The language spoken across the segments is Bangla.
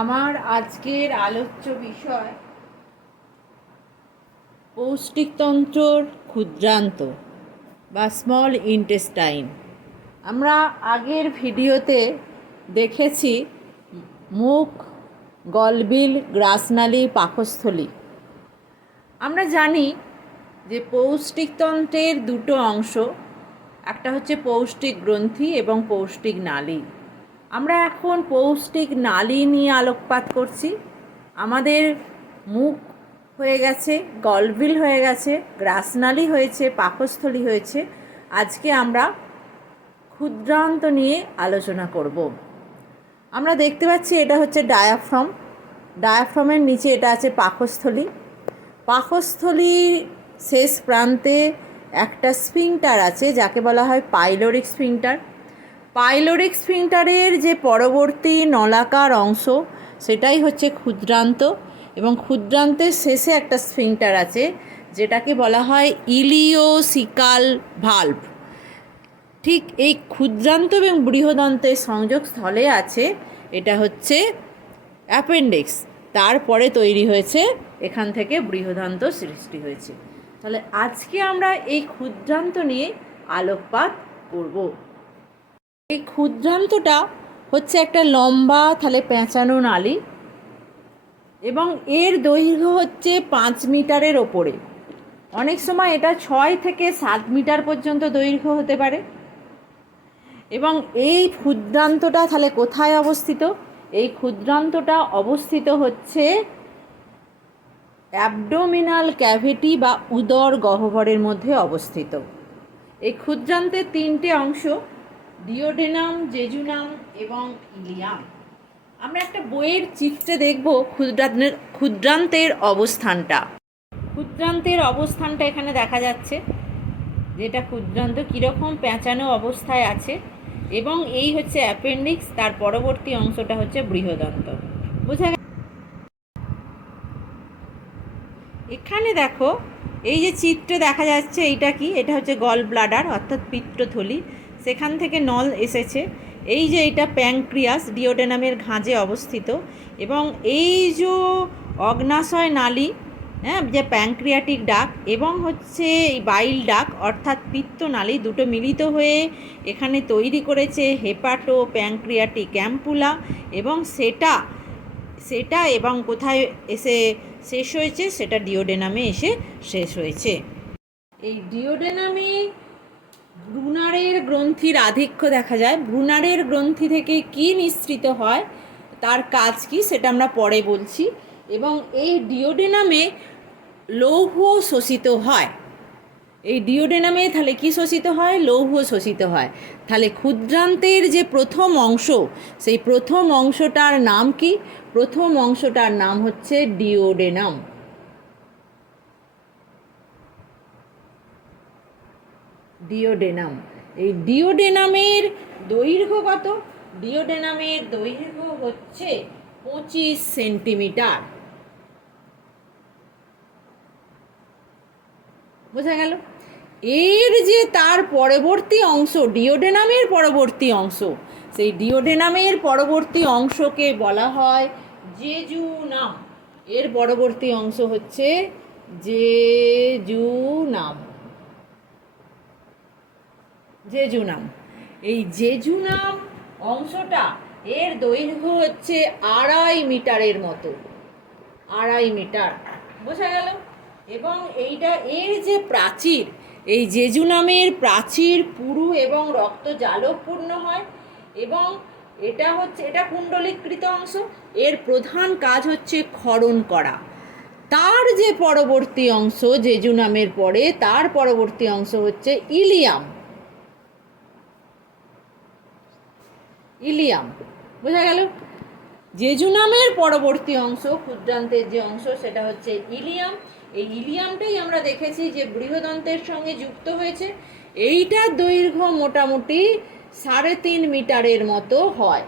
আমার আজকের আলোচ্য বিষয় পৌষ্টিকতন্ত্রর ক্ষুদ্রান্ত বা স্মল ইন্টেস্টাইন। আমরা আগের ভিডিওতে দেখেছি মুখ, গলবিল, গ্রাসনালী, পাকস্থলী। আমরা জানি যে পৌষ্টিকতন্ত্রের দুটো অংশ, একটা হচ্ছে পৌষ্টিক গ্রন্থি এবং পৌষ্টিক নালী। আমরা এখন পৌষ্টিক নালী নিয়ে আলোকপাত করছি। আমাদের মুখ হয়ে গেছে, গলবিল হয়ে গেছে, গ্রাসনালী হয়েছে, পাকস্থলী হয়েছে। আজকে আমরা ক্ষুদ্রান্ত নিয়ে আলোচনা করব। আমরা দেখতে পাচ্ছি এটা হচ্ছে ডায়াফ্রাম। ডায়াফ্রামের নিচে এটা আছে পাকস্থলী। পাকস্থলীর শেষ প্রান্তে একটা স্ফিংটার আছে যাকে বলা হয় পাইলোরিক স্ফিংটার। পাইলোরিক স্ফিংটারের যে পরবর্তী নলাকার অংশ সেটাই হচ্ছে ক্ষুদ্রান্ত, এবং ক্ষুদ্রান্তের শেষে একটা স্ফিংটার আছে যেটাকে বলা হয় ইলিওসিকাল ভালভ। ঠিক এই ক্ষুদ্রান্ত এবং বৃহদান্তের সংযোগ স্থলে আছে এটা হচ্ছে অ্যাপেন্ডিক্স। তারপরে তৈরি হয়েছে, এখান থেকে বৃহদান্ত সৃষ্টি হয়েছে। তাহলে আজকে আমরা এই ক্ষুদ্রান্ত নিয়ে আলোকপাত করব। এই ক্ষুদ্রান্তটা হচ্ছে একটা লম্বা তাহলে পেঁচানো নালী, এবং এর দৈর্ঘ্য হচ্ছে 5 মিটারের ওপরে। অনেক সময় এটা 6 থেকে 7 মিটার পর্যন্ত দৈর্ঘ্য হতে পারে। এবং এই ক্ষুদ্রান্তটা তাহলে কোথায় অবস্থিত? এই ক্ষুদ্রান্তটা অবস্থিত হচ্ছে অ্যাবডোমিনাল ক্যাভিটি বা উদর গহ্বরের মধ্যে অবস্থিত। এই ক্ষুদ্রান্তের 3টে অংশ, ডিওডেনাম, জেজুনাম এবং ইলিয়াম। আমরা একটা বইয়ের চিত্রে দেখব ক্ষুদ্রান্তের অবস্থানটা। ক্ষুদ্রান্তের অবস্থানটা এখানে দেখা যাচ্ছে, যেটা ক্ষুদ্রান্ত কীরকম পেঁচানো অবস্থায় আছে, এবং এই হচ্ছে অ্যাপেন্ডিক্স, তার পরবর্তী অংশটা হচ্ছে বৃহদান্ত। বোঝা গেল? এখানে দেখো এই যে চিত্রে দেখা যাচ্ছে এইটা কি? এটা হচ্ছে গল ব্লাডার অর্থাৎ পিত্তথলি। সেখান থেকে নল এসেছে। এই যে এটা প্যাংক্রিয়াস, ডিওডেনামের ঘাঁজে অবস্থিত, এবং এই যে অগ্নাশয় নালী, যে প্যাংক্রিয়াটিক ডাক, এবং হচ্ছে এই বাইল ডাক অর্থাৎ পিত্তনালী, দুটো মিলিত হয়ে এখানে তৈরি করেছে হেপাটো প্যাংক্রিয়াটিক অ্যাম্পুলা, এবং সেটা এবং কোথায় এসে শেষ হয়েছে? সেটা ডিওডেনামে এসে শেষ হয়েছে। এই ডিওডেনামে ব্রুনারের গ্রন্থির আধিক্য দেখা যায়। ব্রুনারের গ্রন্থি থেকে কি নিঃসৃত হয়, তার কাজ কি, সেটা আমরা পরে বলছি। এবং এই ডিওডেনামে লৌহ শোষিত হয়। এই ডিওডেনামে তাহলে কি শোষিত হয়? লৌহ শোষিত হয়। তাহলে ক্ষুদ্রান্তের যে প্রথম অংশ, সেই প্রথম অংশটার নাম কি? প্রথম অংশটার নাম হচ্ছে ডিওডেনাম। ডিওডেনাম। এই ডিওডেনামের দৈর্ঘ্য কত? ডিওডেনামের দৈর্ঘ্য হচ্ছে 25 সেন্টিমিটার। বোঝা গেল? এর যে তার পরবর্তী অংশ, ডিওডেনামের পরবর্তী অংশ, সেই ডিওডেনামের পরবর্তী অংশকে বলা হয় জেজুনাম। এর পরবর্তী অংশ হচ্ছে জেজুনাম। জেজুনাম। এই জেজুনাম অংশটা এর দৈর্ঘ্য হচ্ছে 2.5 মিটারের মতো। 2.5 মিটার। বোঝা গেল? এবং এইটা এর যে প্রাচীর, এই জেজুনামের প্রাচীর পুরু এবং রক্ত জালকপূর্ণ হয়, এবং এটা কুণ্ডলীকৃত অংশ। এর প্রধান কাজ হচ্ছে ক্ষরণ করা। তার যে পরবর্তী অংশ জেজুনামের পরে, তার পরবর্তী অংশ হচ্ছে ইলিয়াম। ইলিয়াম। বোঝা গেল? জেজুনামের পরবর্তী অংশ, ক্ষুদ্রান্তের যে অংশ, সেটা হচ্ছে ইলিয়াম। এই ইলিয়ামটাই আমরা দেখেছি যে বৃহদন্তের সঙ্গে যুক্ত হয়েছে। এইটার দৈর্ঘ্য মোটামুটি 3.5 মিটারের মতো হয়।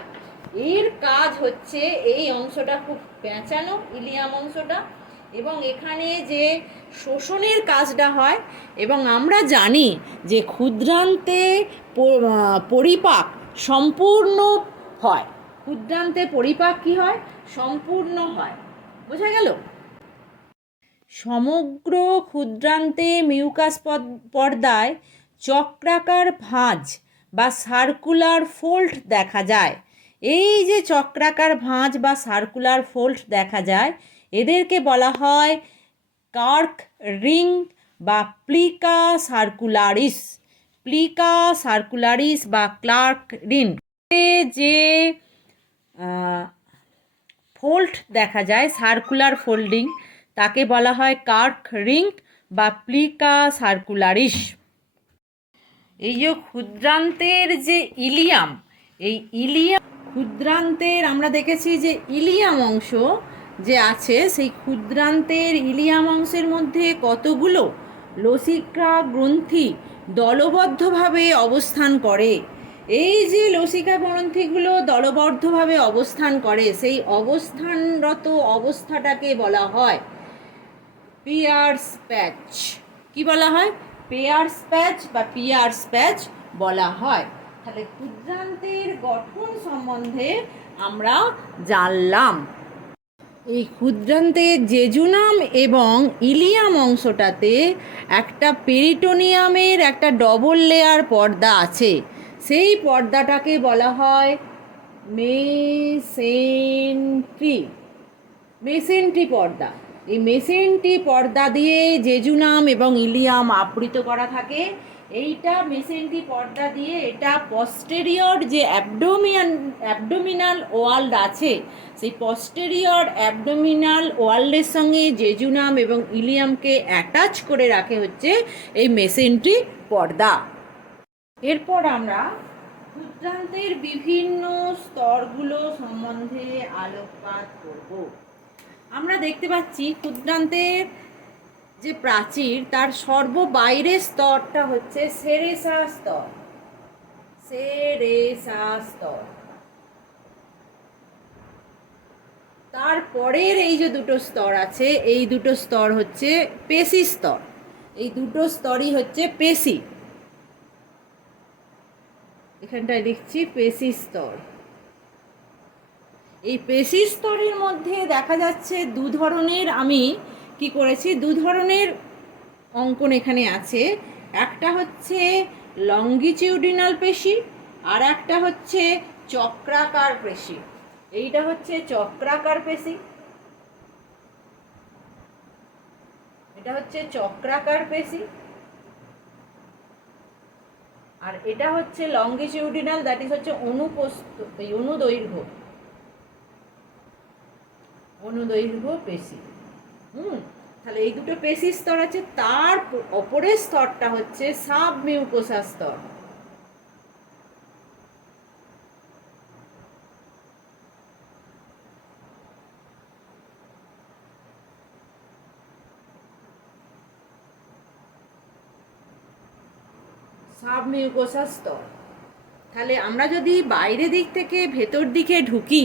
এর কাজ হচ্ছে, এই অংশটা খুব পেঁচানো, ইলিয়াম অংশটা, এবং এখানে যে শোষণের কাজটা হয়। এবং আমরা জানি যে ক্ষুদ্রান্তে পরিপাক সম্পূর্ণ হয়। ক্ষুদ্রান্তে পরিপাক কী হয়? সম্পূর্ণ হয়। বোঝা গেল? সমগ্র ক্ষুদ্রান্তে মিউকাস পর্দায় চক্রাকার ভাঁজ বা সার্কুলার ফোল্ড দেখা যায়। এই যে চক্রাকার ভাঁজ বা সার্কুলার ফোল্ড দেখা যায়, এদেরকে বলা হয় কার্ক রিং বা প্লিকা সার্কুলারিস। প্লিকা সার্কুলারিস বা ক্লার্ক রিং। যে ফোল্ড দেখা যায়, সার্কুলার ফোল্ডিং, তাকে বলা হয় কার্ক রিং বা প্লিকা সার্কুলারিস। এই যে ক্ষুদ্রান্তের যে ইলিয়াম, এই ইলিয়াম ক্ষুদ্রান্তের আমরা দেখেছি যে ইলিয়াম অংশ যে আছে, সেই ক্ষুদ্রান্তের ইলিয়াম অংশের মধ্যে কতগুলো লসিকা গ্রন্থি দলবদ্ধভাবে অবস্থান করে। এই যে লসিকা গ্রন্থিগুলো দলবদ্ধভাবে অবস্থান করে, সেই অবস্থানরত অবস্থাটাকে বলা হয় পিয়ার্স প্যাচ। কি বলা হয়? পেয়ার্স প্যাচ বা পিয়ার্স প্যাচ বলা হয়। তাহলে ক্ষুদ্রান্তের গঠন সম্বন্ধে আমরা জানলাম। এই ক্ষুদ্রান্তের জেজুনাম এবং ইলিয়াম অংশটাতে একটা পেরিটোনিয়ামের একটা ডবল লেয়ার পর্দা আছে। সেই পর্দাটাকে বলা হয় মেসেন্ট্রি পর্দা। এই মেসেন্ট্রি পর্দা দিয়ে জেজুনাম এবং ইলিয়াম আবৃত করা থাকে। এইটা মেসেন্ট্রি পর্দা দিয়ে এটা পস্টেরিয়র যে অ্যাবডোমিনাল ওয়াল্ড আছে, সেই পস্টেরিয়র অ্যাবডোমিনাল ওয়াল্ডের সঙ্গে জেজুনাম এবং ইলিয়ামকে অ্যাটাচ করে রাখে হচ্ছে এই মেসেন্ট্রি পর্দা। এরপর আমরা ক্ষুদ্রান্তের বিভিন্ন স্তরগুলো সম্বন্ধে আলোকপাত করব। আমরা দেখতে পাচ্ছি ক্ষুদ্রান্তের যে প্রাচীর, তার সর্ববাইরের স্তরটা হচ্ছে সেরেসা স্তর। তারপরের এই যে দুটো স্তর আছে, এই দুটো স্তর হচ্ছে পেশি স্তর। এই দুটো স্তরই হচ্ছে পেশি। এখানটায় লিখছি পেশি স্তর। এই পেশি স্তরের মধ্যে দেখা যাচ্ছে দু ধরনের, আমি কি করেছি, দু ধরনের অঙ্কন এখানে আছে। একটা হচ্ছে লঙ্গিটিউডিনাল পেশি, আর একটা হচ্ছে চক্রাকার পেশি। এইটা হচ্ছে চক্রাকার পেশি, এটা হচ্ছে চক্রাকার পেশি, আর এটা হচ্ছে লঙ্গিটিউডিনাল, দ্যাট ইজ হচ্ছে অনুদৈর্ঘ্য পেশি। তাহলে এই দুটো পেশি স্তর আছে। তার অপরের স্তরটা হচ্ছে সাব মিউকোসা স্তর। সাব মিউকোসা স্তর। তাহলে আমরা যদি বাইরে দিক থেকে ভেতর দিকে ঢুকি,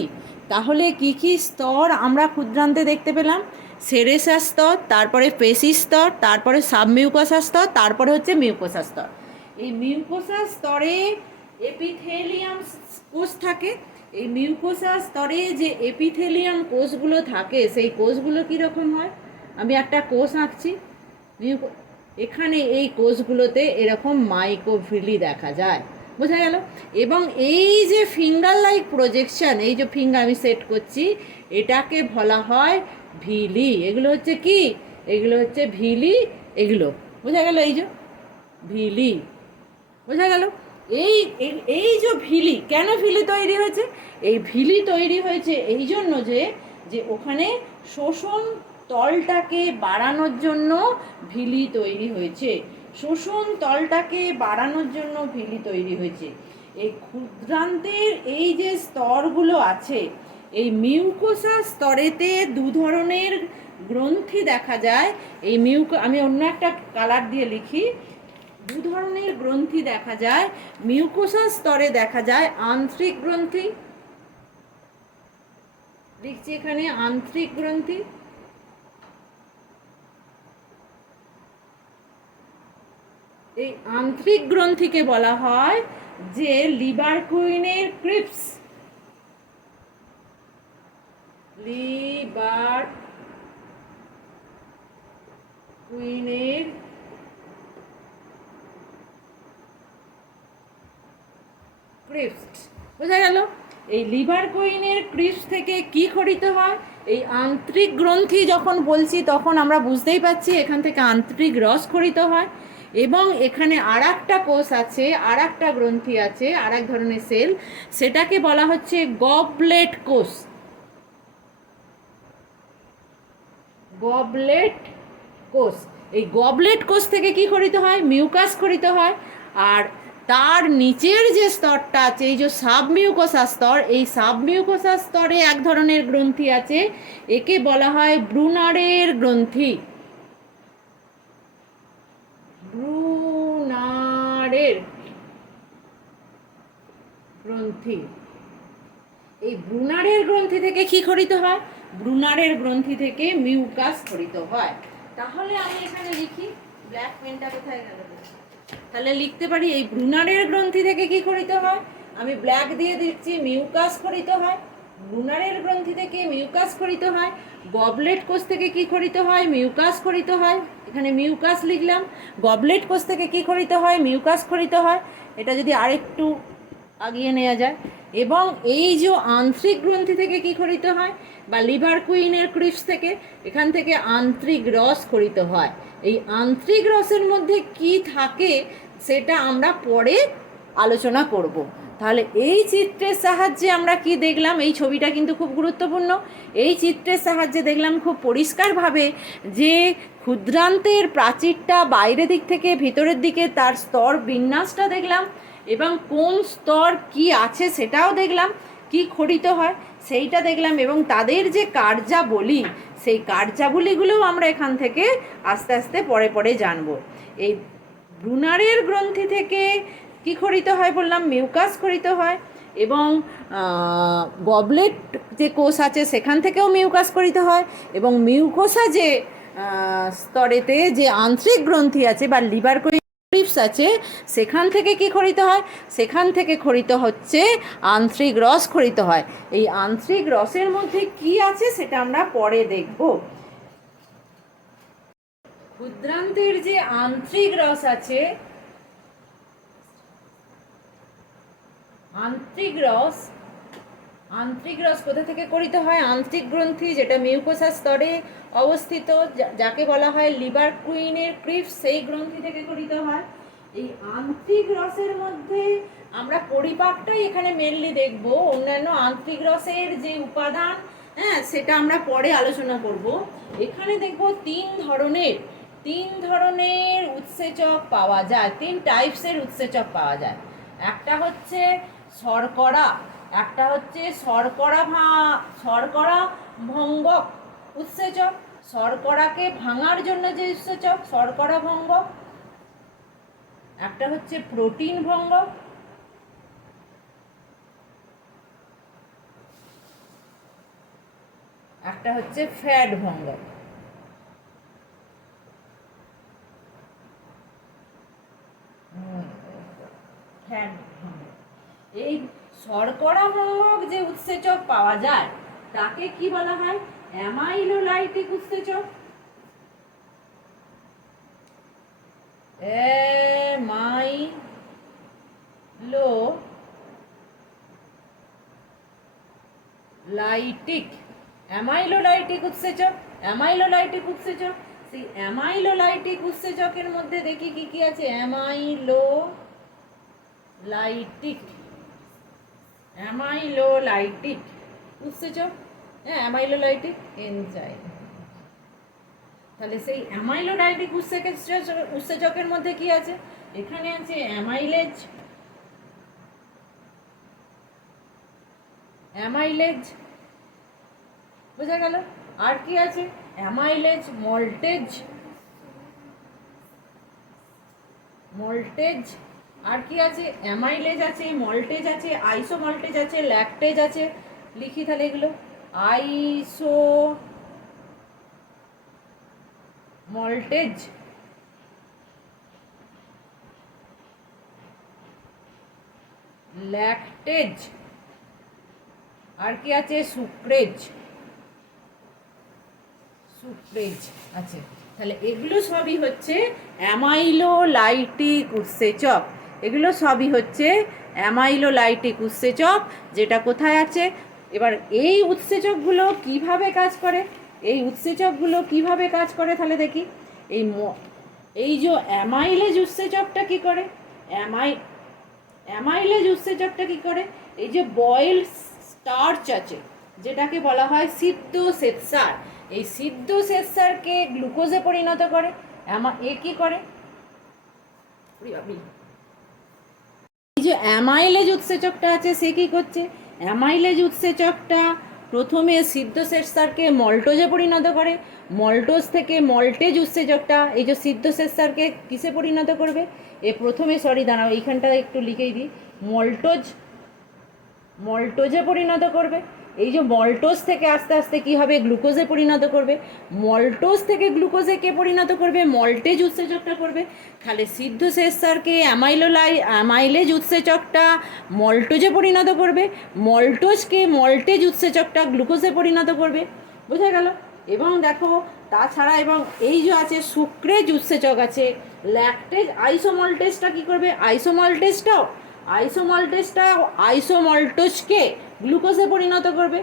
তাহলে কি কি স্তর আমরা ক্ষুদ্রান্তে দেখতে পেলাম? সেরেসা স্তর, তারপরে পেশি স্তর, তারপরে সাবমিউকোসা স্তর, তারপরে হচ্ছে মিউকোসা স্তর। এই মিউকোসা স্তরে এপিথেলিয়াম কোষ থাকে। এই মিউকোসা স্তরে যে এপিথেলিয়াম কোষগুলো থাকে, সেই কোষগুলো কীরকম হয়? আমি একটা কোষ আঁকছি। এখানে এই কোষগুলোতে এরকম মাইক্রোভিলি দেখা যায়। বোঝা গেল? এবং এই যে ফিঙ্গার লাইক প্রজেকশন, এই যে ফিঙ্গার আমি সেট করছি, এটাকে বলা হয় ভিলি। এগুলো হচ্ছে কি? এগুলো হচ্ছে ভিলি। এগুলো বোঝা গেল? এই যে ভিলি, বোঝা গেল? এই এই যে ভিলি, কেন ভিলি তৈরি হয়েছে? এই ভিলি তৈরি হয়েছে এই জন্য যে ওখানে শোষণ তলটাকে বাড়ানোর জন্য ভিলি তৈরি হয়েছে। শোষণ তলটাকে বাড়ানোর জন্য ভিলি তৈরি হয়েছে। এই ক্ষুদ্রান্তের এই যে স্তরগুলো আছে, এই মিউকোসা স্তরেতে দু ধরনের গ্রন্থি দেখা যায়। এই আমি অন্য একটা কালার দিয়ে লিখি। দু ধরনের গ্রন্থি দেখা যায়। মিউকোসা স্তরে দেখা যায় আন্ত্রিক গ্রন্থি, লিখছি এখানে আন্ত্রিক গ্রন্থি। এই আন্ত্রিক গ্রন্থিকে বলা হয় যে লিভার কুইনের ক্রিপস। লিভার কুইনের ক্রিস্ট। বোঝা গেল? এই লিভার কুইনের ক্রিস্ট থেকে কি খরিত হয়? এই আন্ত্রিক গ্রন্থি যখন বলছি তখন আমরা বুঝতেই পারছি এখান থেকে আন্ত্রিক রস খরিত হয়। এবং এখানে আর একটা কোষ আছে, আর একটা গ্রন্থি আছে, আর এক ধরনের সেল, সেটাকে বলা হচ্ছে গবলেট কোষ। গবলেট কোষ। এই গবলেট কোষ থেকে কি খরিত হয়? মিউকাস খরিত হয়। আর তার নিচের যে স্তরটা আছে, এই যে সাবমিউকোসা স্তর, এই সাবমিউকোসা স্তরে এক ধরনের গ্রন্থি আছে, একে বলা হয় ব্রুনারের গ্রন্থি। ব্রুনারের গ্রন্থি। এই ব্রুনারের গ্রন্থি থেকে কি খরিত হয়? ব্রুনারের গ্রন্থি থেকে মিউকাস খরিত হয়। তাহলে আমি এখানে লিখি, ব্ল্যাক পেনটা কোথায় গেল? তাহলে লিখতে পারি এই ব্রুনারের গ্রন্থি থেকে কি খরিত হয়? আমি ব্ল্যাক দিয়ে দিচ্ছি, মিউকাস খরিত হয়। ব্রুনারের গ্রন্থি থেকে মিউকাস খরিত হয়। গবলেট কোষ থেকে কি খরিত হয়? মিউকাস খরিত হয়। এখানে মিউকাস লিখলাম। গবলেট কোষ থেকে কি খরিত হয়? মিউকাস খরিত হয়। এটা যদি আরেকটু আগিয়ে নেওয়া যায়। এবং এই যে আন্ত্রিক গ্রন্থি থেকে কি খরিত হয়, বা লিভার কুইনের ক্রিস্ট থেকে, এখান থেকে আন্ত্রিক রস খরিত হয়। এই আন্ত্রিক রসের মধ্যে কি থাকে সেটা আমরা পরে আলোচনা করব। তাহলে এই চিত্রের সাহায্যে আমরা কি দেখলাম? এই ছবিটা কিন্তু খুব গুরুত্বপূর্ণ। এই চিত্রের সাহায্যে দেখলাম খুব পরিষ্কারভাবে যে ক্ষুদ্রান্তের প্রাচীরটা বাইরের দিক থেকে ভিতরের দিকে তার স্তর বিন্যাসটা দেখলাম, এবং কোন স্তর কি আছে সেটাও দেখলাম, কি খরিত হয় সেইটা দেখলাম, এবং তাদের যে কার্যাবলী, সেই কার্যাবলীগুলোও আমরা এখান থেকে আস্তে আস্তে পরে পরে জানব। এই ব্রুনারের গ্রন্থি থেকে কি খরিত হয় বললাম? মিউকাস খরিত হয়। এবং গবলেট যে কোষ আছে সেখান থেকেও মিউকাস খরিত হয়। এবং মিউকোসা যে স্তরেতে যে আন্ত্রিক গ্রন্থি আছে বা লিভার ক্রিস্ট আছে, সেখান থেকে কি খরিত হয়? সেখান থেকে খরিত হচ্ছে আন্ত্রিক রস খরিত হয়। এই আন্ত্রিক রসের মধ্যে কি আছে সেটা আমরা পরে দেখব। ক্ষুদ্রান্তের যে আন্ত্রিক রস আছে, আন্ত্রিক রস কোথা থেকে খরিত হয়? আন্ত্রিক গ্রন্থি যেটা মিউকোসা স্তরে অবস্থিত, যাকে বলা হয় লিভার কুইনের ক্রিস্ট, সেই গ্রন্থি থেকে খরিত হয়। এই আন্ত্রিক রসের মধ্যে আমরা পরিপাকটাই এখানে মেনলি দেখব। অন্যান্য আন্ত্রিক রসের যে উপাদান, হ্যাঁ, সেটা আমরা পরে আলোচনা করব। এখানে দেখব তিন ধরনের উৎসেচক পাওয়া যায়, 3 টাইপসের উৎসেচক পাওয়া যায়। একটা হচ্ছে শর্করা, একটা হচ্ছে শর্করা ভঙ্গক উৎসেচক, শর্করাকে ভাঙার জন্য যে উৎসেচক শর্করা ভঙ্গক। একটা হচ্ছে প্রোটিন ভঙ্গক, একটা হচ্ছে ফ্যাট ভঙ্গক। এই শর্করা ভঙ্গক যে উৎসেচক পাওয়া যায় তাকে কি বলা হয়? অ্যামাইলোলাইটিক উৎসেচক। অ্যামাইলোলাইটিক উৎসেচক। সেই অ্যামাইলোলাইটিক উৎসেচকের মধ্যে দেখি কি কি আছে। অ্যামাইলোলাইটিক উৎসেচক, হ্যাঁ, অ্যামাইলোলাইটিক এনজাইম। তাহলে সেই অ্যামাইলোলাইটিক উৎসেচকের মধ্যে কি আছে? এখানে আছে অ্যামাইলেজ, বোঝা গেল? আর কি আছে? Amylase, maltase. আর কি আছে? অ্যামাইলেজ আছে, মল্টেজ আছে, আইসোমল্টেজ আছে, ল্যাকটেজ আছে। লিখি তাহলে এগুলো। মল্টেজ, ল্যাকটেজ, আর কি আছে? সুক্রেজ। সুক্রেজ আছে। তাহলে এগুলো সবই হচ্ছে অ্যামাইলোলাইটিক উৎসেচক। এগুলো সবই হচ্ছে অ্যামাইলোলাইটিক উৎসেচক, যেটা কোথায় আছে। এবার এই উৎসেচকগুলো কিভাবে কাজ করে, এই উৎসেচকগুলো কিভাবে কাজ করে তাহলে দেখি। এই যে অ্যামাইলেজ উৎসেচকটা কি করে, অ্যামাইলেজ উৎসেচকটা কি করে, এই যে বয়েল স্টার্চ আছে যেটাকে বলা হয় সিদ্ধ শ্বেতসার, এই সিদ্ধ শ্বেতসারকে গ্লুকোজে পরিণত করে। এ কি করে, এই যে অ্যামাইলেজ উৎসেচকটা আছে সে কি করছে, অ্যামাইলেজ উৎসেচকটা প্রথমে সিদ্ধ শ্বেতসারকে মল্টোজে পরিণত করে, মল্টোজ থেকে মল্টেজ উৎসেচকটা এই যে সিদ্ধ শ্বেতসারকে কিসে পরিণত করবে, প্রথমে দাঁড়াও এইখানটা একটু লিখেই দিই, মল্টোজে পরিণত করবে। এই যে মল্টোজ থেকে আস্তে আস্তে কি হবে, গ্লুকোজে পরিণত করবে। মল্টোজ থেকে গ্লুকোজে কে পরিণত করবে, মল্টেজ উৎসেচকটা করবে। তাহলে সিদ্ধ শ্বেতসারকে অ্যামাইলেজ উৎসেচকটা মল্টোজে পরিণত করবে, মল্টোজকে মল্টেজ উৎসেচকটা গ্লুকোজে পরিণত করবে। বোঝা গেল। এবং দেখো তাছাড়া এবং এই যে আছে সুক্রেজ উৎসেচক আছে, ল্যাকটেজ আইসোমল্টেজটা কি করবে, আইসোমল্টোজকে গ্লুকোজে পরিণত করবে,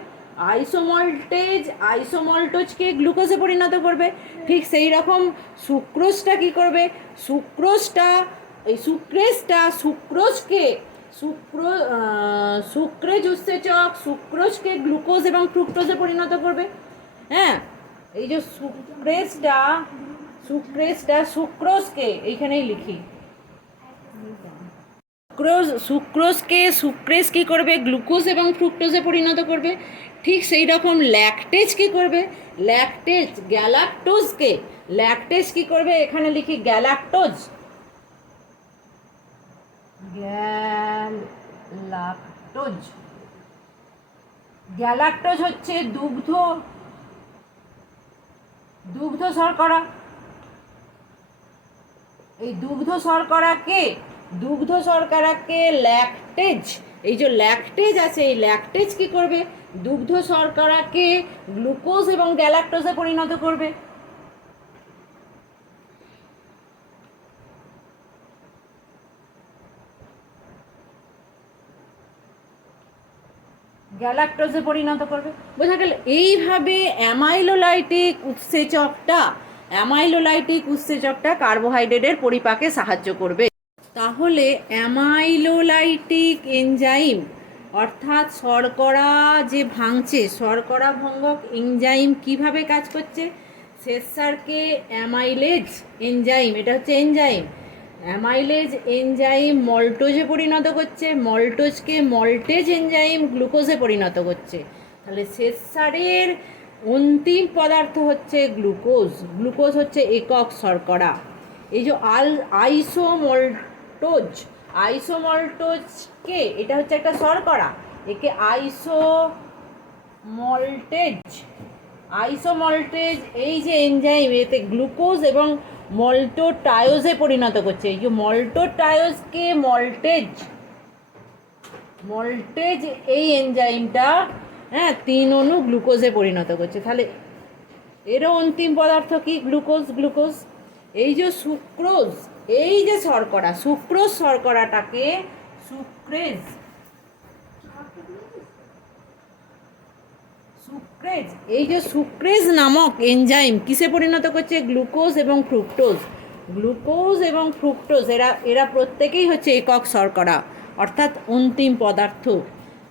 আইসোমল্টোজকে গ্লুকোজে পরিণত করবে। ঠিক সেই রকম সুক্রোজটা কি করবে, সুক্রেজ উৎসেচক সুক্রোজকে গ্লুকোজ এবং ফ্রুক্টোজে পরিণত করবে। হ্যাঁ, এই যে সুক্রোজকে এইখানেই লিখি, সুক্রেজ কি করবে, গ্লুকোজ এবং ফ্রুক্টোজে পরিণত করবে। ঠিক সেই রকম ল্যাকটেজ কি করবে, ল্যাকটেজ কি করবে, এখানে লিখি গ্যালাক্টোজ হচ্ছে দুগ্ধ শর্করা। এই দুগ্ধ শর্করাকে ল্যাকটেজ, এই যে ল্যাকটেজ আছে এই ল্যাকটেজ কি করবে, দুগ্ধ শর্করাকে গ্লুকোজ এবং গ্যালাক্টোজে পরিণত করবে। বোঝা গেল। এইভাবে অ্যামাইলোলাইটিক উৎসেচকটা কার্বোহাইড্রেটের পরিপাকে সাহায্য করবে। তাহলে অ্যামাইলোলাইটিক এনজাইম অর্থাৎ শর্করা যে ভাঙছে, শর্করা ভঙ্গক এনজাইম কিভাবে কাজ করছে, শ্বেতসারকে অ্যামাইলেজ এনজাইম, এটা হচ্ছে এনজাইম, অ্যামাইলেজ এনজাইম মল্টোজে পরিণত করছে, মল্টোজকে মল্টেজ এনজাইম গ্লুকোজে পরিণত করছে। তাহলে শ্বেতসারের অন্তিম পদার্থ হচ্ছে গ্লুকোজ হচ্ছে একক শর্করা। এই যে আইসোমল্টোজকে এটা হচ্ছে একটা শর্করা, একে আইসোমল্টেজ এই যে এনজাইম এতে গ্লুকোজ এবং মল্টোটায়োজে পরিণত করছে। এই যে মল্টোটায়োজকে মল্টেজ এই এনজাইমটা 3 অণু গ্লুকোজে পরিণত করছে। তাহলে এরও অন্তিম পদার্থ কি, গ্লুকোজ। এই যে সুক্রোজ, এই যে শর্করা, সুক্রোজ শর্করাটাকে সুক্রেজ এই যে সুক্রেজ নামক এনজাইম কিসে পরিণত করছে, গ্লুকোজ এবং ফ্রুক্টোজ এরা প্রত্যেকেই হচ্ছে একক শর্করা অর্থাৎ অন্তিম পদার্থ।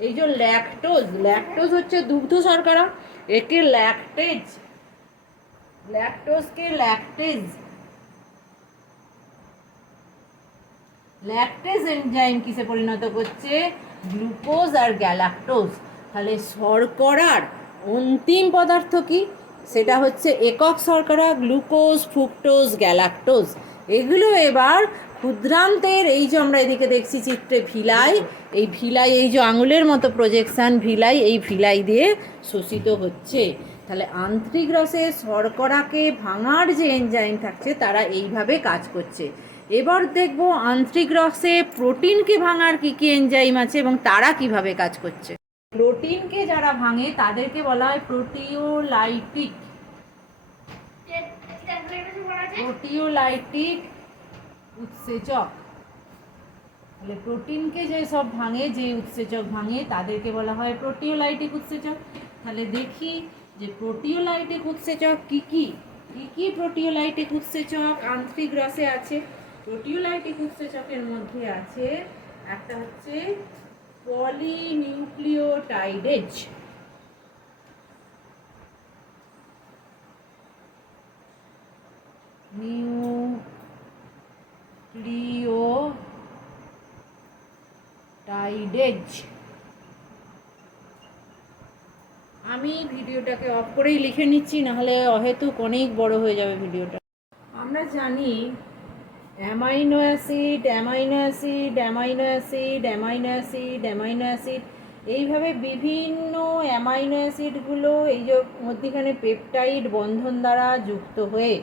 এই যে ল্যাকটোজ হচ্ছে দুগ্ধ শর্করা, একে ল্যাকটোজকে ল্যাকটেজ এনজাইম কিসে পরিণত করছে, গ্লুকোজ আর গ্যালাক্টোজ। তাহলে শর্করার অন্তিম পদার্থ কি, সেটা হচ্ছে একক শর্করা, গ্লুকোজ, ফ্রুক্টোজ, গ্যালাক্টোজ। এগুলো এবার ক্ষুদ্রান্তের এই যে আমরা এদিকে দেখছি চিত্রে ভিলাই, এই যে আঙুলের মতো প্রজেকশান ভিলাই, এই ভিলাই দিয়ে শোষিত হচ্ছে। তাহলে আন্ত্রিক রসে শর্করাকে ভাঙার যে এনজাইম থাকছে তারা এইভাবে কাজ করছে। এবার দেখব আন্ত্রিক রসে প্রোটিনকে ভাঙার কী কী এনজাইম আছে এবং তারা কিভাবে কাজ করছে। প্রোটিনকে যারা ভাঙে তাদেরকে বলা হয় প্রোটিওলাইটিক প্রোটিওলাইটিক উৎসেচক। তাহলে প্রোটিনকে যে সব ভাঙে, যে উৎসেচক ভাঙে তাদেরকে বলা হয় প্রোটিওলাইটিক উৎসেচক। তাহলে দেখি যে প্রোটিওলাইটিক উৎসেচক কি কি প্রোটিওলাইটিক উৎসেচক আন্ত্রিক রসে আছে। প্রোটিওলাইটিক উৎসেচকের মধ্যে আছে একটা হচ্ছে পলিনিউক্লিওটাইডেজ। নিউক্লিওটাইডেজ। আমি ভিডিওটাকে অফ করেই লিখে নিচ্ছি, নাহলে অহেতুক অনেক বড় হয়ে যাবে ভিডিওটা। আমরা জানি amino acid, amino acid, amino acid, amino acid, amino acid, এইভাবে বিভিন্ন অ্যামাইনো অ্যাসিডগুলো এই যে মধ্যিখানে পেপটাইড বন্ধন দ্বারা যুক্ত হয়ে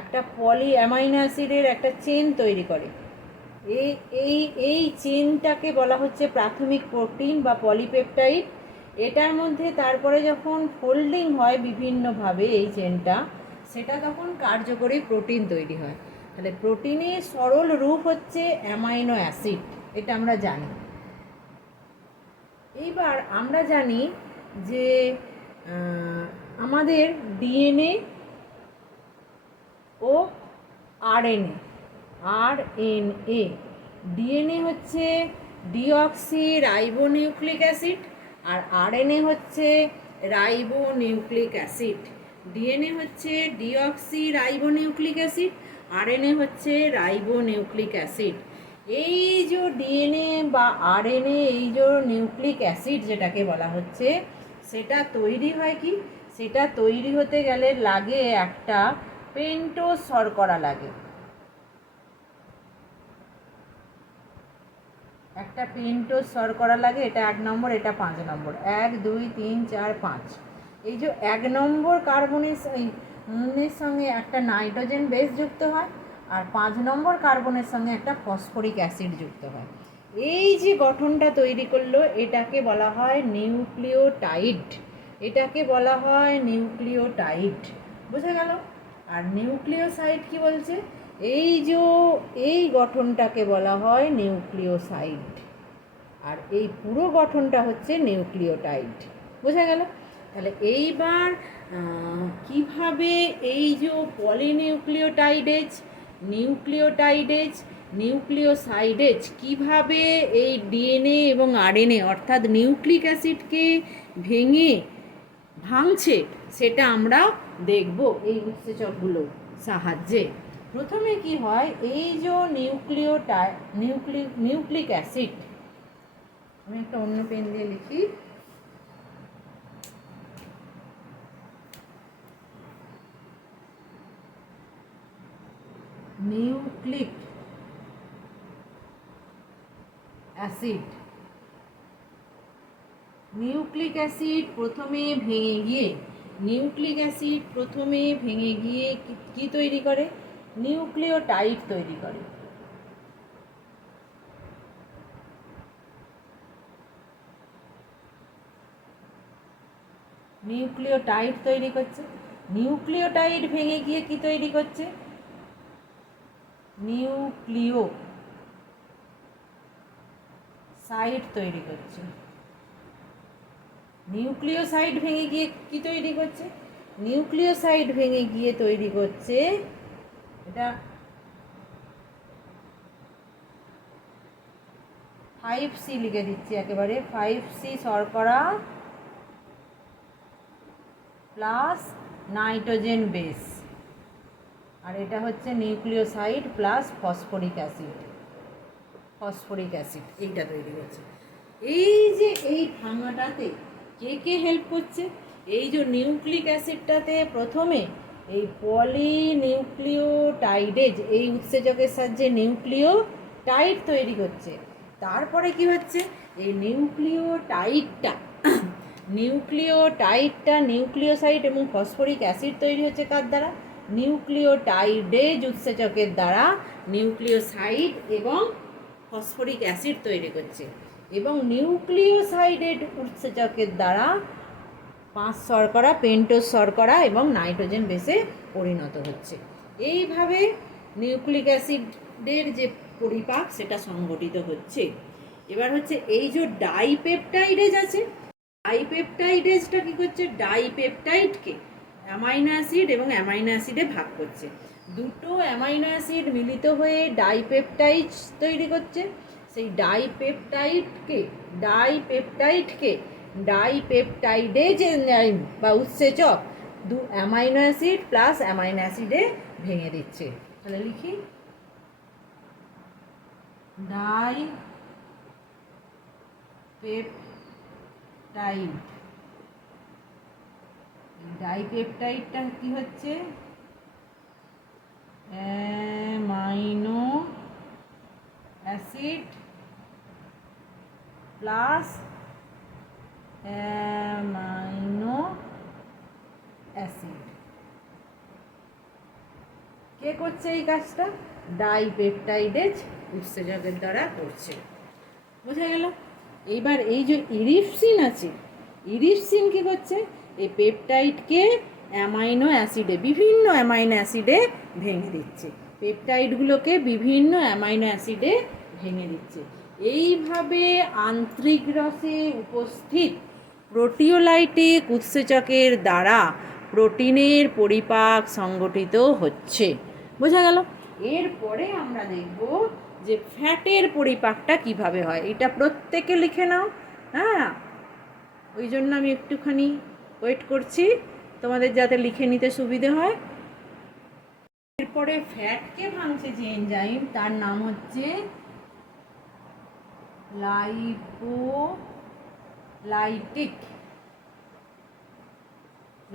একটা পলি অ্যামাইনো অ্যাসিডের একটা চেন তৈরি করে। এই এই এই চেনটাকে বলা হচ্ছে প্রাথমিক প্রোটিন বা পলিপেপটাইড। এটার মধ্যে তারপরে যখন ফোল্ডিং হয় বিভিন্নভাবে এই চেনটা, সেটা তখন কার্যকরী প্রোটিন তৈরি হয়। তাহলে প্রোটিনের সরল রূপ হচ্ছে অ্যামাইনো অ্যাসিড, এটা আমরা জানি। এইবার আমরা জানি যে আমাদের ডিএনএ ও আরএনএ। ডিএনএ হচ্ছে ডিঅক্সি রাইবোনিউক্লিক অ্যাসিড, আর আরএনএ হচ্ছে রাইবোনিউক্লিক অ্যাসিড। ডিএনএ হচ্ছে ডিঅক্সি রাইবোনিউক্লিক অ্যাসিড, আরএনএ হচ্ছে রাইবোনিউক্লিক অ্যাসিড। এই যে ডিএনএ বা আরএনএ, এই যে নিউক্লিক অ্যাসিড যেটাকে বলা হচ্ছে, সেটা তৈরি হয় কি? সেটা তৈরি হতে গেলে লাগে একটা পেন্টোজ শর্করা লাগে। একটা পেন্টোজ শর্করা লাগে, এটা 1 নম্বর, এটা 5 নম্বর। 1 2 3 4 5। এই যে 1 নম্বর কার্বনের সঙ্গে একটা নাইট্রোজেন বেস যুক্ত হয়, আর 5 নম্বর কার্বনের সঙ্গে একটা ফসফরিক অ্যাসিড যুক্ত হয়। এই যে গঠনটা তৈরি করলো এটাকে বলা হয় নিউক্লিওটাইড। এটাকে বলা হয় নিউক্লিওটাইড। বোঝা গেল? আর নিউক্লিওসাইড কি বলছে? এই গঠনটাকে বলা হয় নিউক্লিওসাইড, আর এই পুরো গঠনটা হচ্ছে নিউক্লিওটাইড। বোঝা গেল? তাহলে এইবার কিভাবে এই যে পলিনিউক্লিওটাইডেজ, নিউক্লিওটাইডেজ, নিউক্লিওসাইডেজ কিভাবে এই ডিএনএ এবং আরএনএ অর্থাৎ নিউক্লিক অ্যাসিডকে ভাঙছে, সেটা আমরা দেখব এই উৎসেচকগুলোর সাহায্যে। প্রথমে কি হয়, এই যে নিউক্লিক অ্যাসিড, আমি একটা অন্য পেন দিয়ে লিখি। নিউক্লিক অ্যাসিড, নিউক্লিক অ্যাসিড প্রথমে ভেঙে গিয়ে, নিউক্লিক অ্যাসিড প্রথমে ভেঙে গিয়ে কি তৈরি করে? নিউক্লিওটাইড তৈরি করে। নিউক্লিওটাইড তৈরি করছে। নিউক্লিওটাইড ভেঙে গিয়ে কি তৈরি করছে? নিউক্লিওসাইড তৈরি করছে। নিউক্লিওসাইড ভেঙে গিয়ে কি তৈরি করছে? নিউক্লিওসাইড ভেঙে গিয়ে তৈরি করছে, এটা 5C লিখে দিচ্ছি একেবারে, 5C শর্করা প্লাস নাইট্রোজেন বেস, আর এটা হচ্ছে nucleoside plus phosphoric acid. Phosphoric acid এইটা তৈরি হচ্ছে। এই যে এই ভাঙাটাতে কে কে হেল্প করছে? এই যে নিউক্লিক অ্যাসিডটাতে প্রথমে এই পলিনিউক্লিওটাইডেজ এই উৎসেচকের সাহায্যে নিউক্লিওটাইড তৈরি করছে। তারপরে কি হচ্ছে, এই নিউক্লিওটাইডটা নিউক্লিওসাইড এবং ফসফরিক অ্যাসিড তৈরি হচ্ছে কার দ্বারা? নিউক্লিওটাইডেজ উৎসেচকের দ্বারা নিউক্লিওসাইড এবং ফসফরিক অ্যাসিড তৈরি করছে, এবং নিউক্লিওসাইডেড উৎসেচকের দ্বারা 5 শর্করা, পেন্টোজ শর্করা এবং নাইট্রোজেন বেসে পরিণত হচ্ছে। এইভাবে নিউক্লিক অ্যাসিডের যে পরিপাক সেটা সংগঠিত হচ্ছে। এবার হচ্ছে এই যে ডাইপেপটাইডেজ আছে, ডাইপেপটাইডেজটা কি করছে, ডাইপেপটাইডকে অ্যামাইনো অ্যাসিড এবং অ্যামাইনো অ্যাসিডে ভাগ করছে। দুটো অ্যামাইনো অ্যাসিড মিলিত হয়ে ডাইপেপটাইড তৈরি করছে। সেই ডাইপেপটাইডকে ডাইপেপটাইডেজ এনজাইম বা উৎসেচক দু অ্যামাইনো অ্যাসিড প্লাস অ্যামাইনো অ্যাসিডে ভেঙে দিচ্ছে। তাহলে লিখি ডাইপেপটাইড। ডাইপেপটাইডটা কি হচ্ছে, amino acid plus amino acid. কে করছে এই কাজটা, ডাইপেপটাইডেজ উৎসেচকের দ্বারা করছে। বোঝা গেল। এইবার এই যে ইরিপসিন আছে, ইরিপসিন কি করছে, এই পেপটাইডকে অ্যামাইনো অ্যাসিডে বিভিন্ন অ্যামাইনো অ্যাসিডে ভেঙে দিচ্ছে, পেপটাইডগুলোকে বিভিন্ন অ্যামাইনো অ্যাসিডে ভেঙে দিচ্ছে। এইভাবে আন্ত্রিক রসে উপস্থিত প্রোটিওলাইটিক উৎসেচকের দ্বারা প্রোটিনের পরিপাক সংগঠিত হচ্ছে। বোঝা গেল। এরপরে আমরা দেখব যে ফ্যাটের পরিপাকটা কিভাবে হয়। এটা প্রত্যেকে লিখে নাও, হ্যাঁ, ওই জন্য আমি একটুখানি ওয়েট করছি তোমাদের যাতে লিখে নিতে সুবিধে হয়। এরপরে ফ্যাটকে ভাঙছে যে এনজাইম তার নাম হচ্ছে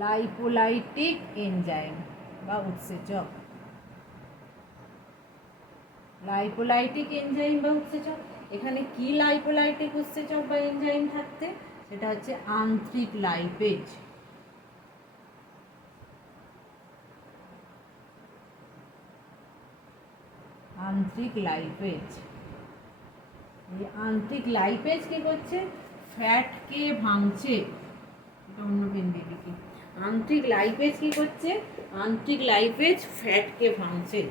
লাইপোলাইটিক এনজাইম বা উৎসেচক। লাইপোলাইটিক এনজাইম বা উৎসেচক, এখানে কি লাইপোলাইটিক উৎসেচক বা এনজাইম থাকতে, সেটা হচ্ছে আন্ত্রিক লাইপেজ। আন্ত্রিক লাইপেজ, এই আন্ত্রিক লাইপেজ কি করছে, ফ্যাটকে ভাঙছে। অন্য পেন দিয়ে লিখি, আন্ত্রিক লাইপেজ কি করছে, আন্ত্রিক লাইপেজ ফ্যাটকে ভাঙছে।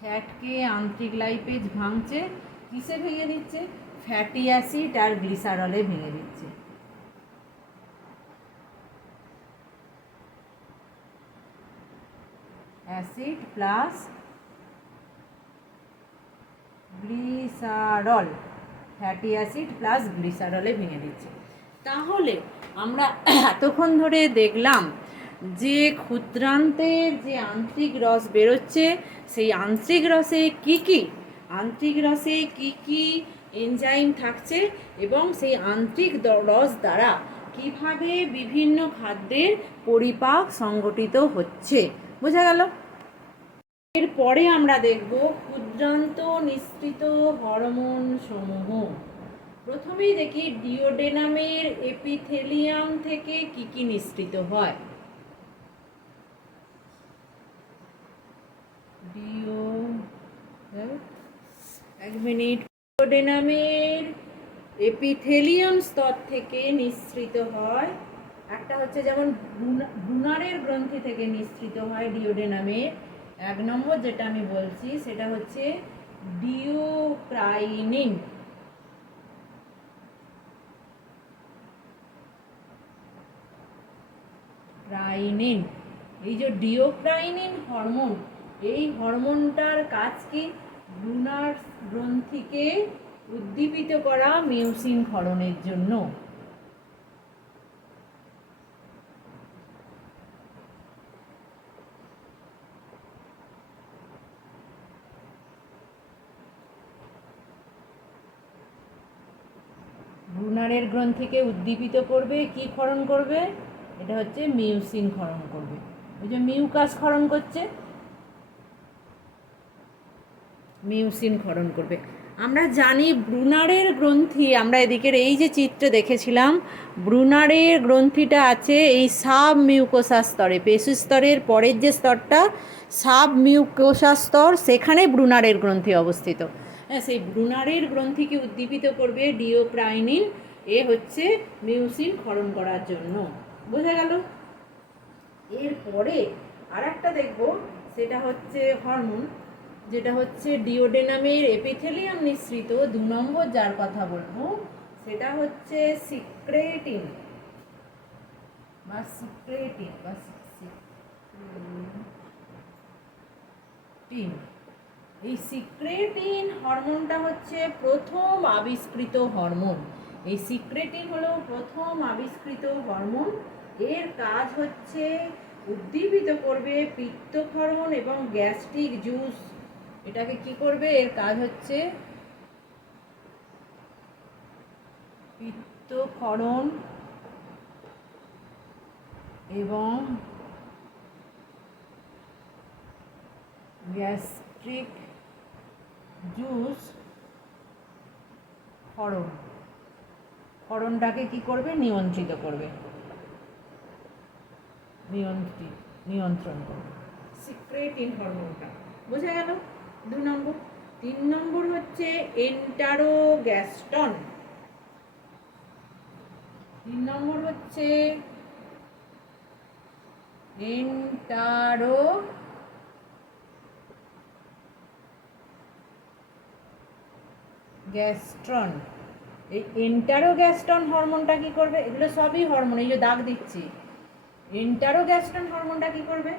ফ্যাটকে আন্ত্রিক লাইপেজ ভাঙছে, কিসে ভেঙে দিচ্ছে, ফ্যাটি অ্যাসিড আর গ্লিসারলে ভেঙে দিচ্ছে। Acid plus glycerol, fatty acid plus গ্লিসারলে ভেঙে দিচ্ছে। তাহলে আমরা এতক্ষণ ধরে দেখলাম যে ক্ষুদ্রান্তের যে আন্ত্রিক রস বেরোচ্ছে, সেই আন্ত্রিক রসে কি কি এনজাইম থাকছে এবং সেই আন্ত্রিক রস দ্বারা কিভাবে বিভিন্ন খাদ্যের পরিপাক সংগঠিত হচ্ছে। বোঝা গেল। এরপরে আমরা দেখব ক্ষুদ্রান্ত নিঃসৃত হরমোন সমূহ। প্রথমেই দেখি ডিওডেনামের এপিথেলিয়াম থেকে কি কি নিঃসৃত হয়। ডিওডেনামের এপিথেলিয়াম স্তর থেকে নিঃসৃত হয়, একটা হচ্ছে যেমন ব্রুনারের গ্রন্থি থেকে নিঃসৃত হয় ডিওডেনামের। এক নম্বর যেটা আমি বলছি সেটা হচ্ছে ডিওপ্রাইনিন। এই যে ডিওপ্রাইনিন হরমোন, এই হরমোনটার কাজ কি, ব্রুনার গ্রন্থিকে উদ্দীপিত করা মিউসিন ক্ষরণের জন্য। ব্রুনারের গ্রন্থিকে উদ্দীপিত করবে, কি ক্ষরণ করবে, এটা হচ্ছে মিউসিন ক্ষরণ করবে। ওই যে মিউকাস ক্ষরণ করছে, মিউসিন ক্ষরণ করবে। আমরা জানি ব্রুনারের গ্রন্থি, আমরা এদিকের এই যে চিত্রে দেখেছিলাম, ব্রুনারের গ্রন্থিটা আছে এই সাব মিউকোসা স্তরে, পেশি স্তরের পরের যে স্তরটা সাব মিউকোসা স্তর, সেখানে ব্রুনারের গ্রন্থি অবস্থিত। হ্যাঁ, সেই ব্রুনারের গ্রন্থিকে উদ্দীপিত করবে ডিওপ্রাইনিন, এ হচ্ছে মিউসিন ক্ষরণ করার জন্য। বোঝা গেল। এরপরে আর একটা দেখব, সেটা হচ্ছে হরমোন, যেটা হচ্ছে ডিওডেনামের এপিথেলিয়াম নিঃসৃত 2 নম্বর যার কথা বলবো, সেটা হচ্ছে সিক্রেটিন বা সিক্রেটিন বা সিক্রেটিন। এই সিক্রেটিন হরমোনটা হচ্ছে প্রথম আবিষ্কৃত হরমোন। এই সিক্রেটিন হলো প্রথম আবিষ্কৃত হরমোন। এর কাজ হচ্ছে উদ্দীপিত করবে পিত্তক্ষরণ এবং গ্যাস্ট্রিক জুস। এটাকে কি করবে? এর কাজ হচ্ছে পিত্তক্ষরণ এবং গ্যাস্ট্রিক জুস ক্ষরণটাকে কি করবে? নিয়ন্ত্রিত করবে, নিয়ন্ত্রণ করবে সিক্রেটিন হরমোনটা। বোঝা গেল 2 নম্বর। 3 নম্বর হচ্ছে এন্টারোগ্যাস্টন। 3 নম্বর হচ্ছে এন্টারোগ্যাস্ট্রন। এই এন্টারোগ্যাস্টন হরমোনটা কি করবে? এগুলো সবই হরমোন, এই যে দাগ দিচ্ছি। এন্টারোগ্যাস্টন হরমোনটা কি করবে?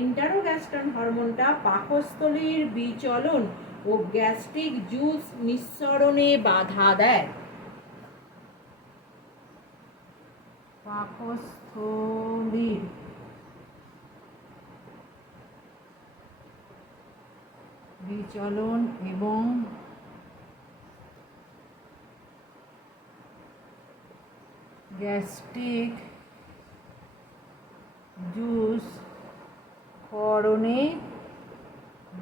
এন্টারোগ্যাস্টন হরমোনটা পাকস্থলীর বিচলন ও গ্যাস্ট্রিক জুস নিঃসরণে বাধা দেয়। পাকস্থলীর বিচলন এবং গ্যাস্ট্রিক জুস ক্ষরণে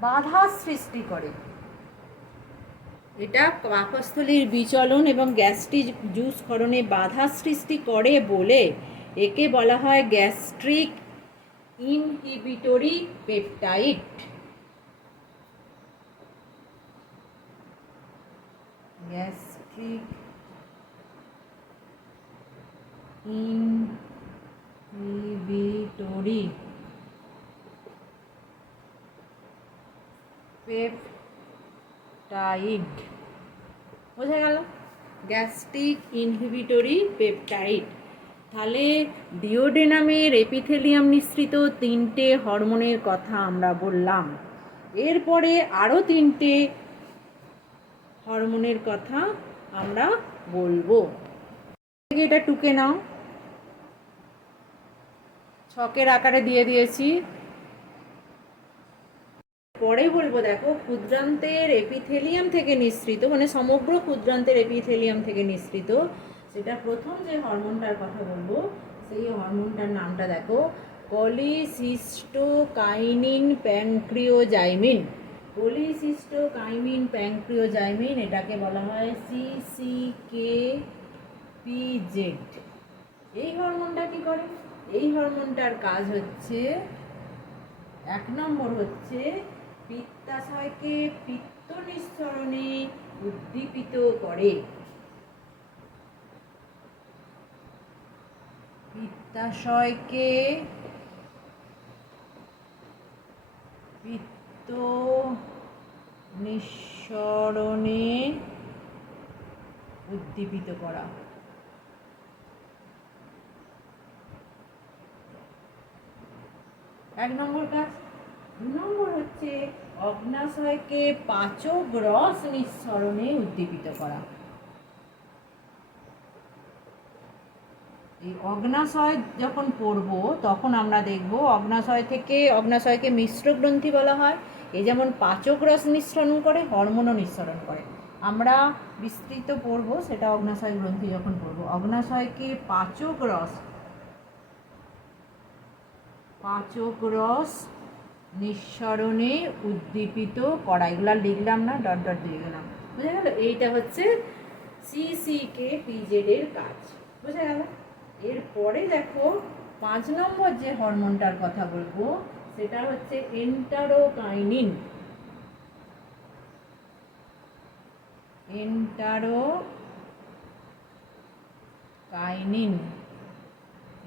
বাধা সৃষ্টি করে। এটা পাকস্থলীর বিচলন এবং গ্যাস্ট্রিক জুস ক্ষরণে বাধা সৃষ্টি করে বলে একে বলা হয় gastric inhibitory peptide. Gastric inhibitory peptide. বোঝা গেল? Gastric inhibitory peptide. তাহলে ডিওডেনামের এপিথেলিয়াম নিঃসৃত 3টে হরমোনের কথা আমরা বললাম। এরপরে আরও 3টে হরমোনের কথা আমরা বলবো। এটা টুকে নাও, ছকের আকারে দিয়ে দিয়েছি। পরে বলবো, দেখো, ক্ষুদ্রান্তের এপিথেলিয়াম থেকে নিঃসৃত, মানে সমগ্র ক্ষুদ্রান্তের এপিথেলিয়াম থেকে নিঃসৃত, সেটা প্রথম যে হরমোনটার কথা বলবো, সেই হরমোনটার নামটা দেখো, পলিসিস্টোকাইনিন প্যানক্রিওজাইমিন। পলিসিস্টোকাইমিন প্যানক্রিওজাইমিন, এটাকে বলা হয় CCKPZ। এই হরমোনটা কি করে? এই হরমোনটার কাজ হচ্ছে, 1 নম্বর হচ্ছে পিত্তাশয়কে পিত্ত নিঃসরণে উদ্দীপিত করে। পিত্তাশয়কে পিত্ত নিঃসরণে উদ্দীপিত করা। 1 নম্বর কাজ। 2 নম্বর হচ্ছে অগ্নাশয়কে পাচক রস নিঃসরণে উদ্দীপিত করা। এই অগ্নাশয় যখন পড়ব তখন আমরা দেখব অগ্নাশয়কে মিশ্র গ্রন্থি বলা হয়। এই যেমন পাচক রস নিঃসরণ করে, হরমোনও নিঃসরণ করে। আমরা বিস্তৃত পড়ব সেটা অগ্নাশয় গ্রন্থি যখন পড়ব। অগ্নাশয়কে পাচক রস নিঃসরণে উদ্দীপিত করা। এগুলা লিখলাম না, ডট ডট দিয়ে গেলাম। বুঝা গেল? এইটা হচ্ছে CCKPZ এর কাজ। বুঝা গেল? এরপরে দেখো 5 নম্বর যে হরমোনটার কথা বলবো, সেটা হচ্ছে এন্টারোকাইনিন।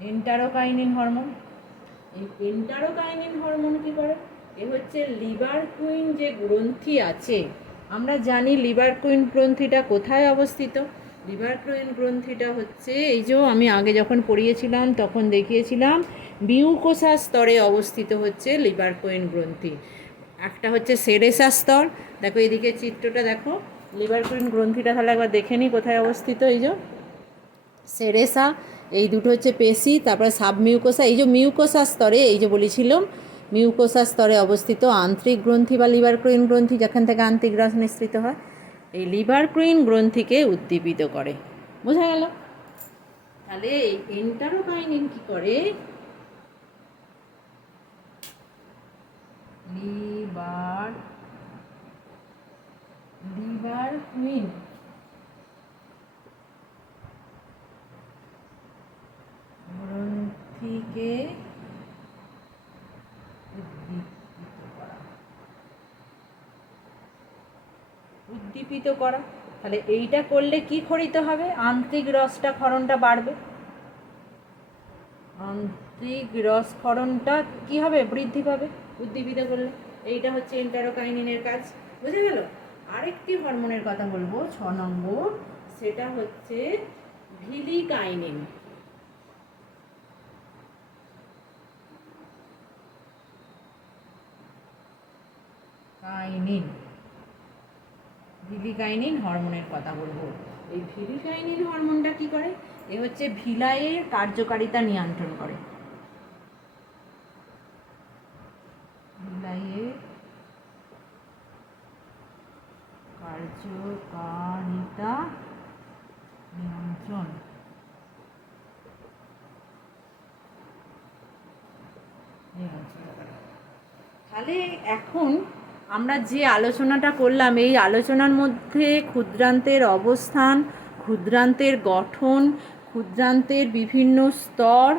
এন্টারোকাইনিন হরমোন। এই এন্টারোকাইনিন হরমোন কি করে? এ হচ্ছে লিভার কুইন যে গ্রন্থি আছে, আমরা জানি লিভার কুইন গ্রন্থিটা কোথায় অবস্থিত। লিভার কুইন গ্রন্থিটা হচ্ছে এই যে আমি আগে যখন পড়িয়েছিলাম তখন দেখিয়েছিলাম মিউকোসা স্তরে অবস্থিত হচ্ছে লিভার কুইন গ্রন্থি। একটা হচ্ছে সেরেসা স্তর, দেখো এদিকে চিত্রটা দেখো, লিভার কুইন গ্রন্থিটা তাহলে একবার দেখে নিই কোথায় অবস্থিত। এই যে সেরেসা, এই দুটো হচ্ছে পেশি, তারপরে সাবমিউকোসা, এই যে মিউকোসা স্তরে, এই যে বলেছিলাম মিউকোসা স্তরে অবস্থিত আন্ত্রিক গ্রন্থি বা লিভার ক্রুইন গ্রন্থি, যেখান থেকে আন্ত্রিক রস নিঃসৃত হয়, এই লিভার ক্রুইন গ্রন্থিকে উদ্দীপিত করে। বোঝা গেল? তাহলে এই এন্টারোকাইনিন কি করে? লিভার ক্রুইন গ্রন্থিকে উদ্দীপিত করা। তাহলে এইটা করলে কি ক্ষরিত হবে? আন্ত্রিক রসটা ক্ষরণটা বাড়বে, আন্ত্রিক রস ক্ষরণটা কি হবে? বৃদ্ধি পাবে উদ্দীপিত করলে। এইটা হচ্ছে এন্টারোকাইনিনের কাজ। বুঝে গেল? আরেকটি হরমোনের কথা বলবো 6 নম্বর, সেটা হচ্ছে ভিলিকাইনিন। ভিলিকাইনিন হরমোনের কথা বলবো। এই ভিলিকাইনিন হরমোনটা কি করে? এ হচ্ছে ভিলাইয়ের কার্যকারিতা নিয়ন্ত্রণ করে। ভিলাইয়ের কার্যকারিতা নিয়ন্ত্রণ। তাহলে এখন আমরা যে আলোচনাটা করলাম, এই আলোচনার মধ্যে ক্ষুদ্রান্তের অবস্থান, ক্ষুদ্রান্তের গঠন, ক্ষুদ্রান্তের বিভিন্ন স্তর,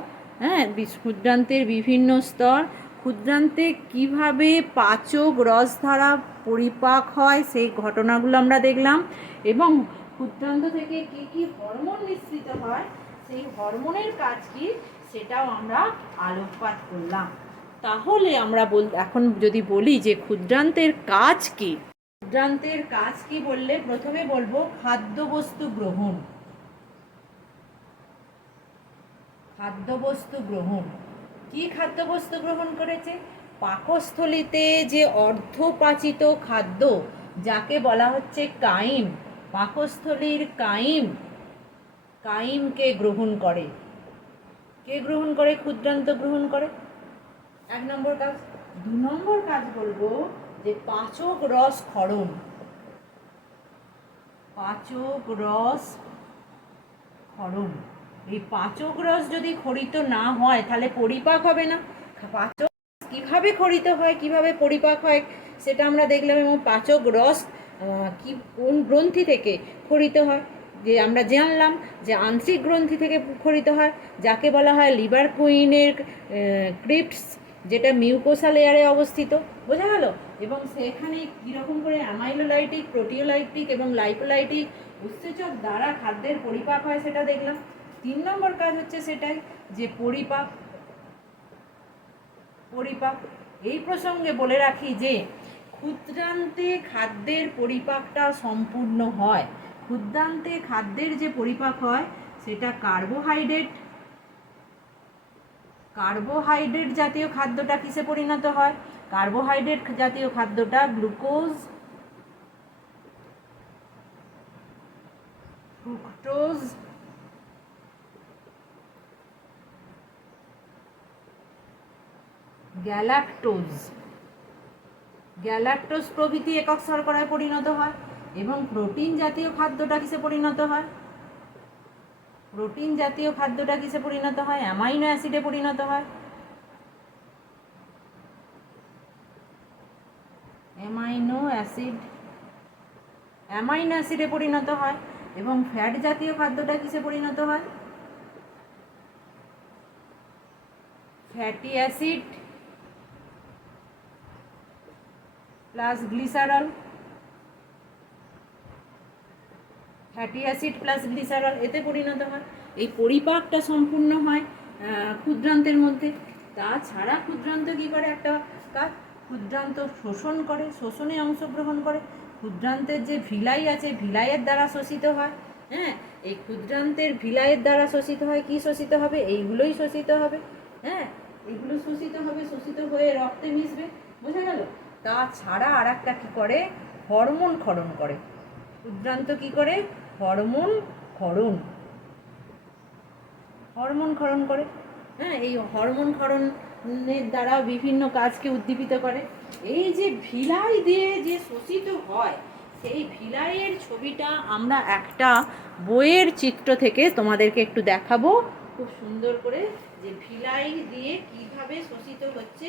হ্যাঁ, ক্ষুদ্রান্তের বিভিন্ন স্তর, ক্ষুদ্রান্তে কিভাবে পাচক রসধারা পরিপাক হয় সেই ঘটনাগুলো আমরা দেখলাম, এবং ক্ষুদ্রান্ত থেকে কি কি হরমোন নিঃসৃত হয়, সেই হরমোনের কাজ কি সেটাও আমরা আলোকপাত করলাম। তাহলে আমরা এখন যদি বলি যে ক্ষুদ্রান্তের কাজ কি, ক্ষুদ্রান্তের কাজ কি বললে প্রথমে বলবো খাদ্যবস্তু গ্রহণ। খাদ্যবস্তু গ্রহণ, কি খাদ্যবস্তু গ্রহণ করেছে? পাকস্থলিতে যে অর্ধপাচিত খাদ্য, যাকে বলা হচ্ছে কাইম, পাকস্থলীর কাইম, কাইমকে গ্রহণ করে। কে গ্রহণ করে? ক্ষুদ্রান্ত গ্রহণ করে। 1 নম্বর কাজ। 2 নম্বর কাজ বলবো যে পাচক রস ক্ষরণ। পাচক রস ক্ষরণ, এই পাচক রস যদি ক্ষরিত না হয় তাহলে পরিপাক হবে না। পাচক কিভাবে ক্ষরিত হয়, কিভাবে পরিপাক হয় সেটা আমরা দেখলাম, এবং পাচক রস কি কোন গ্রন্থি থেকে ক্ষরিত হয় যে আমরা জানলাম যে আন্ত্রিক গ্রন্থি থেকে ক্ষরিত হয়, যাকে বলা হয় লিভার কুইনের ক্রিপ্টস, যেটা মিউকোসা লেয়ারে অবস্থিত। বোঝা গেল? এবং সেখানে কীরকম করে অ্যামাইলোলাইটিক, প্রোটিওলাইটিক এবং লাইপোলাইটিক উৎসেচক দ্বারা খাদ্যের পরিপাক হয় সেটা দেখলাম। 3 নম্বর কাজ হচ্ছে সেটাই, যে পরিপাক। এই প্রসঙ্গে বলে রাখি যে ক্ষুদ্রান্তে খাদ্যের পরিপাকটা সম্পূর্ণ হয়। ক্ষুদ্রান্তে খাদ্যের যে পরিপাক হয় সেটা কার্বোহাইড্রেট জাতীয় খাদ্যটা কিসে পরিণত হয়? কার্বোহাইড্রেট জাতীয় খাদ্যটা গ্লুকোজ, ফ্রুক্টোজ, গ্যালাক্টোজ প্রভৃতি একক শর্করায় পরিণত হয়। এবং প্রোটিন জাতীয় খাদ্যটা কিসে পরিণত হয়? প্রোটিন জাতীয় খাদ্যটা কিসে পরিণত হয়? অ্যামাইনো অ্যাসিডে পরিণত হয়। অ্যামাইনো অ্যাসিডে পরিণত হয়। এবং ফ্যাট জাতীয় খাদ্যটা কিসে পরিণত হয়? Fatty acid plus glycerol. Fatty acid plus glycerol এতে পরিণত হয়। এই পরিপাকটা সম্পূর্ণ হয় ক্ষুদ্রান্তের মধ্যে। তাছাড়া ক্ষুদ্রান্ত কী করে একটা কাজ, ক্ষুদ্রান্ত শোষণ করে, শোষণে অংশগ্রহণ করে। ক্ষুদ্রান্তের যে ভিলাই আছে, ভিলাইয়ের দ্বারা শোষিত হয়। হ্যাঁ, এই ক্ষুদ্রান্তের ভিলাইয়ের দ্বারা শোষিত হয়। কি শোষিত হবে? এইগুলোই শোষিত হবে। হ্যাঁ, এগুলো শোষিত হবে, শোষিত হয়ে রক্তে মিশবে। বোঝা গেল? তাছাড়া আর একটা কী করে, হরমোন ক্ষরণ করে। ক্ষুদ্রান্ত কী করে? হরমোন ক্ষরণ করে। হ্যাঁ, এই হরমোন ক্ষরণের দ্বারা বিভিন্ন কাজকে উদ্দীপিত করে। এই যে ভিলাই দিয়ে যে শোষিত হয়, সেই ভিলাইয়ের ছবিটা আমরা একটা বইয়ের চিত্র থেকে তোমাদেরকে একটু দেখাবো খুব সুন্দর করে, যে ভিলাই দিয়ে কিভাবে শোষিত হচ্ছে,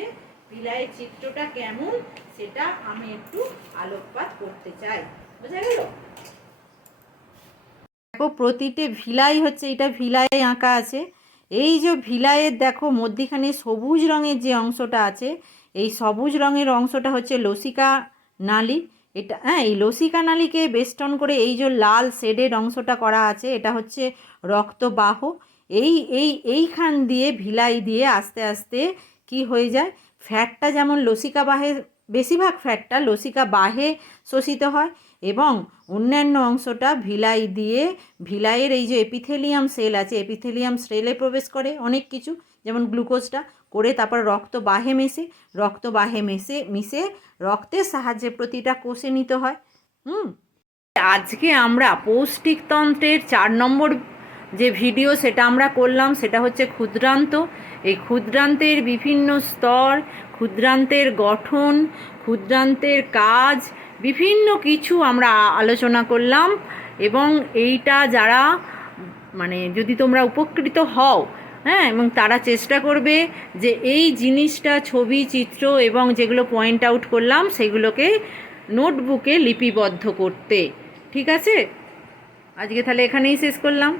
ভিলাইয়ের চিত্রটা কেমন সেটা আমি একটু আলোকপাত করতে চাই। বোঝা গেল? দেখো, প্রতিটি ভিলাই হচ্ছে, এটা ভিলাই আঁকা আছে। এই যে ভিলাইয়ের দেখো মধ্যিখানে সবুজ রঙের যে অংশটা আছে, এই সবুজ রঙের অংশটা হচ্ছে লসিকা নালী। এটা, হ্যাঁ, এই লসিকা নালীকে বেষ্টন করে এই যে লাল শেডের অংশটা করা আছে, এটা হচ্ছে রক্তবাহ। এইখান দিয়ে ভিলাই দিয়ে আস্তে আস্তে কি হয়ে যায়, ফ্যাটটা যেমন লসিকা বাহে, বেশিরভাগ ফ্যাটটা লসিকা বাহে শোষিত হয়, এবং অন্যান্য অংশটা ভিলাই দিয়ে, ভিলাইয়ের এই যে এপিথেলিয়াম সেল আছে, এপিথেলিয়াম সেলে প্রবেশ করে অনেক কিছু, যেমন গ্লুকোজটা করে, তারপর রক্তবাহে মিশে রক্তের সাহায্যে প্রতিটা কোষে নিতে হয়। আজকে আমরা পৌষ্টিকতন্ত্রের 4 নম্বর যে ভিডিও সেটা আমরা করলাম, সেটা হচ্ছে ক্ষুদ্রান্ত। এই ক্ষুদ্রান্তের বিভিন্ন স্তর, ক্ষুদ্রান্তের গঠন, ক্ষুদ্রান্তের কাজ, বিভিন্ন কিছু আমরা আলোচনা করলাম। এবং এইটা যারা, মানে যদি তোমরা উপকৃত হও, হ্যাঁ, এবং তারা চেষ্টা করবে যে এই জিনিসটা ছবি, চিত্র এবং যেগুলো পয়েন্ট আউট করলাম সেগুলোকে নোটবুকে লিপিবদ্ধ করতে। ঠিক আছে? আজকে তাহলে এখানেই শেষ করলাম।